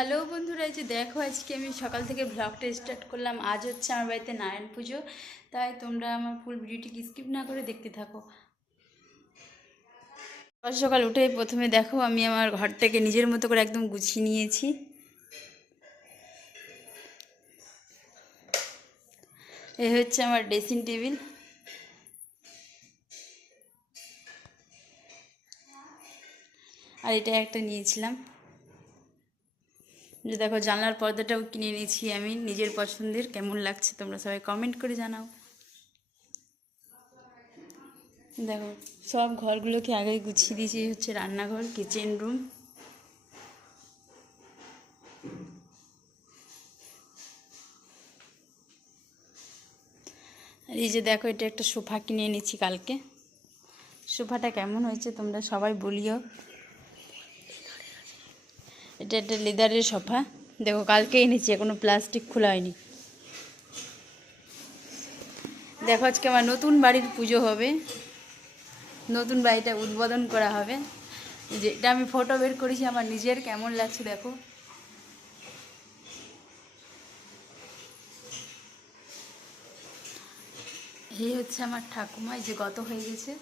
Hello বন্ধুরা, এই যে দেখো আজকে আমি সকাল থেকে ব্লগটা স্টার্ট করলাম। আজ হচ্ছে আমার বাড়িতে নারায়ণ পুজো, তাই তোমরা আমার ফুল ভিডিওটিকে স্কিপ না করে দেখতে থাকো। সকাল সকাল উঠেই প্রথমে দেখো আমি আমার ঘরটাকে নিজের মতো করে একদম গুছিয়ে নিয়েছি। এই হচ্ছে আমার ড্রেসিং টেবিল। আর এটা একটা নিয়েছিলাম, যে দেখো জানলার পর্দাটাও কিনে নিয়েছি আমি নিজের পছন্দের। কেমন লাগছে তোমরা সবাই কমেন্ট করে জানাও। দেখো সব ঘরগুলোকে আগে গুছিয়ে দিয়েছি। এই হচ্ছে রান্নাঘর, কিচেন রুম। আর এই যে দেখো এটা একটা সোফা কিনে এনেছি কালকে। সোফাটা কেমন হয়েছে তোমরা সবাই বলিও। এটা একটা লেদারের সোফা, দেখো কালকে এনেছি, এখনো প্লাস্টিক খোলা হয়নি। দেখো আজকে আমার নতুন বাড়ির পুজো হবে, নতুন বাড়িটা উদ্বোধন করা হবে। যে এটা আমি ফটো বের করেছি আমার নিজের, কেমন লাগছে দেখো। এই হচ্ছে আমার ঠাকুমা, যে গত হয়ে গেছে।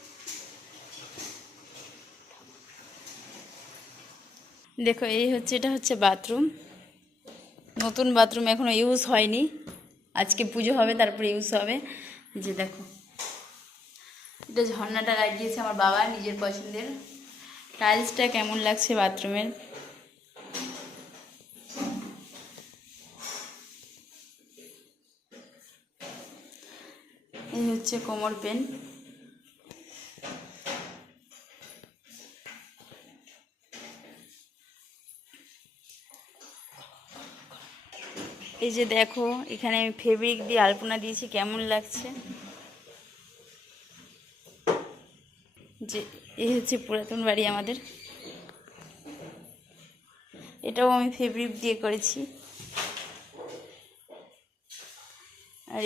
দেখো এই হচ্ছে, এটা হচ্ছে বাথরুম, নতুন বাথরুম, এখনো ইউজ হয়নি। আজকে পুজো হবে তারপরে ইউজ হবে। যে দেখো এটা ঝর্ণাটা লাগিয়েছে আমার বাবা নিজের পছন্দের। টাইলসটা কেমন লাগছে বাথরুমের। এই হচ্ছে কোমর পেন। এই যে দেখো এখানে আমি ফেব্রিক দিয়ে আলপনা দিয়েছি, কেমন লাগছে। যে এই হচ্ছে পুরাতন বাড়ি আমাদের, এটাও আমি ফেব্রিক দিয়ে করেছি। আর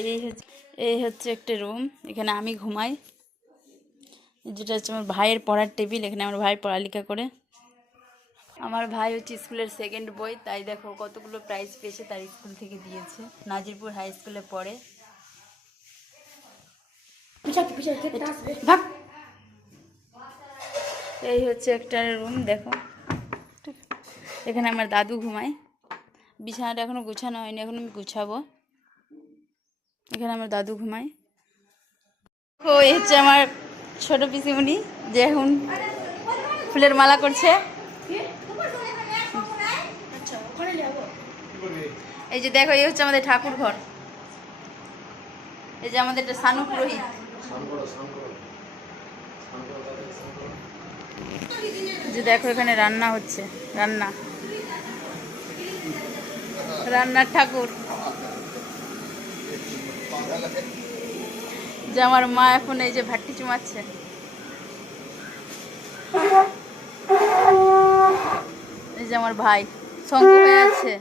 এই হচ্ছে একটা রুম, এখানে আমি ঘুমাই। যেটা হচ্ছে আমার ভাইয়ের পড়ার টেবিল, এখানে আমার ভাই পড়ালেখা করে। আমার ভাই হচ্ছে স্কুলের সেকেন্ড বই, তাই দেখো কতগুলো প্রাইজ পেয়েছে, তার স্কুল থেকে দিয়েছে। নাজিরপুর হাই স্কুলে পড়ে। এই হচ্ছে একটা রুম দেখো, এখানে আমার দাদু ঘুমায়। বিছানাটা এখনো গুছানো হয়নি, এখন আমি গুছাবো। এখানে আমার দাদু ঘুমায়। ও এই হচ্ছে আমার ছোট পিসিমণি, যে এখন ফুলের মালা করছে। এই যে দেখো এই হচ্ছে আমাদের ঠাকুর ঘর। এই যে আমাদের একটা সানু পুরোহিত। যে দেখো এখানে রান্না হচ্ছে, রান্নার ঠাকুর। যে আমার মা এখন এই যে ভাট্টি চুমাচ্ছে। এই যে আমার ভাই শঙ্খ হয়ে আছে।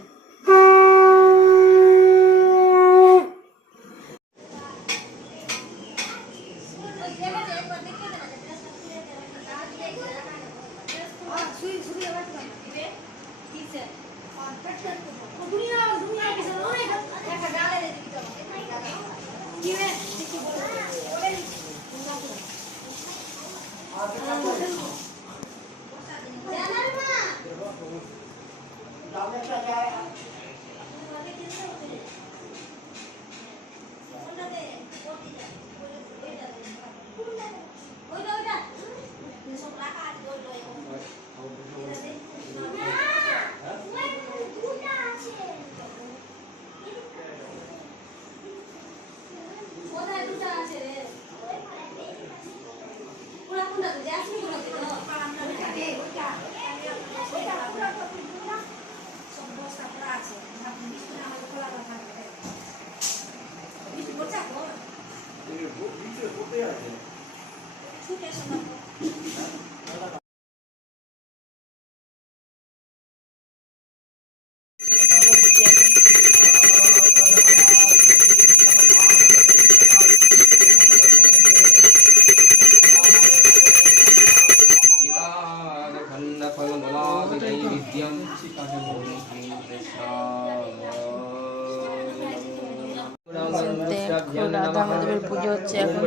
দেখো রাধা মাধবের পুজো হচ্ছে এখন।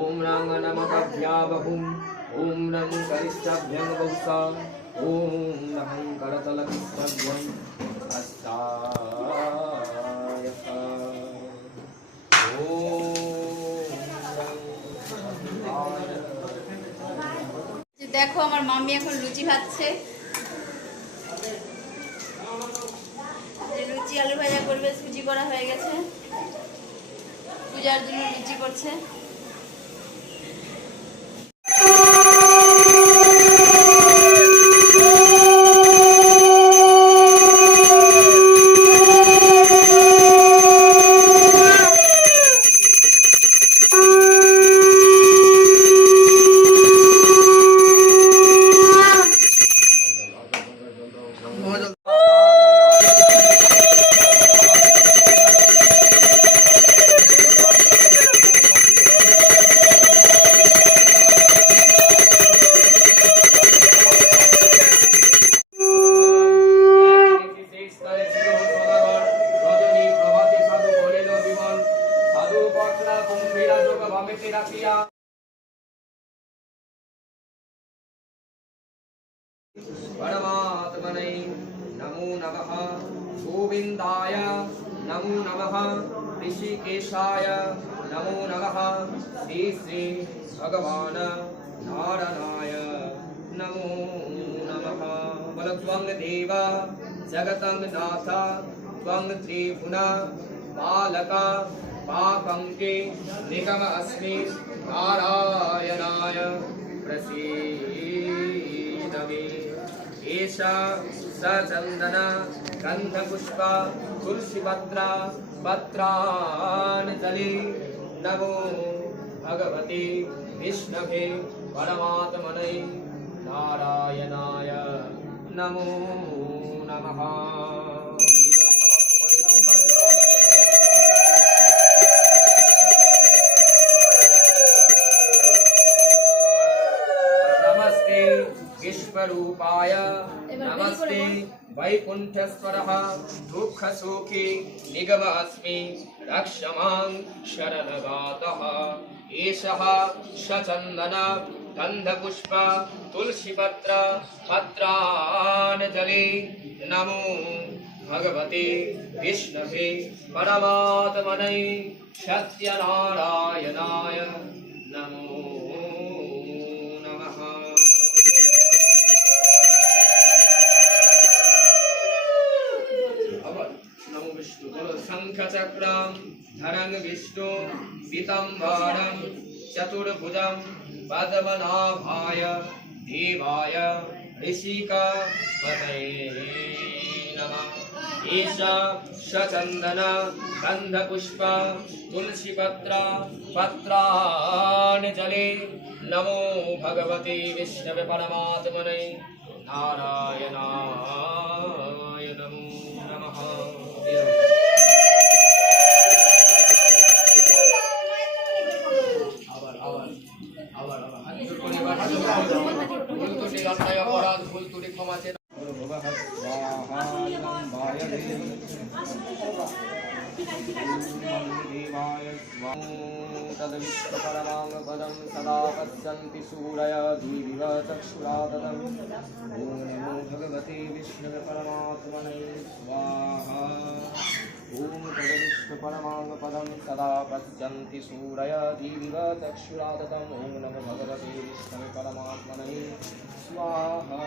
ओम रंग नमकभ्यावहुम ओम रंग करिष्ठाभ्यं वौसा ओम रंग करतलकिष्ठाभ्यं हस्तायः দেখো আমার মাম্মি এখন লুচি ভাজছে, লুচি আলু ভাজা করবে, সুজি করা হয়ে গেছে, পূজার জন্য লুচি করছে। परमात्मने नमो नमः गोविन्दाय नमो नमः ऋषिकेशाय नमो नमः श्री श्री भगवान नारायणाय नमो नमः बलत्वं देव जगतं नाथ त्वं त्रिभुवन बालक पापं के निगम अस्मि नारायणाय प्रसीद मे एषा सचन्दन गन्धपुष्प तुलसीपत्र पत्राञ्जलि नमो भगवते विष्णवे परमात्मने नारायणाय नमो नमः। नमस्ते विश्वरूपाय नमस्ते वैकुण्ठस्वरः दुःखसुखी निगमास्मि रक्षमां शरणगातः एषः सचन्दन गन्धपुष्प तुलसीपत्र पत्राञ्जलि नमो भगवते विष्णवे परमात्मने सत्यनारायणाय नमो नमः। नमो विष्णु शंखचक्रं धरं विष्णु पीताम्बरं चतुर्भुजं पद्मनाभाय देवाय ऋषिकपतये नमः। एषा सचन्दन गन्धपुष्प तुलसीपत्र पत्राञ्जलि नमो भगवते विष्णवे परमात्मने नारायणाय नमो नमः। ভুল ত্রুটি ক্ষমা চেয়ে तदविष्णुपरमाङ्गपदं सदा पश्यन्ति सूरय दीविव चक्षुराददं ॐ नमो भगवते विष्णवे परमात्मने स्वाहा। ॐ तदविष्णुपरमाङ्गपदं सदा पश्यन्ति सूरय दीविव चक्षुराददं ॐ नमो भगवते विष्णवे परमात्मने स्वाहा।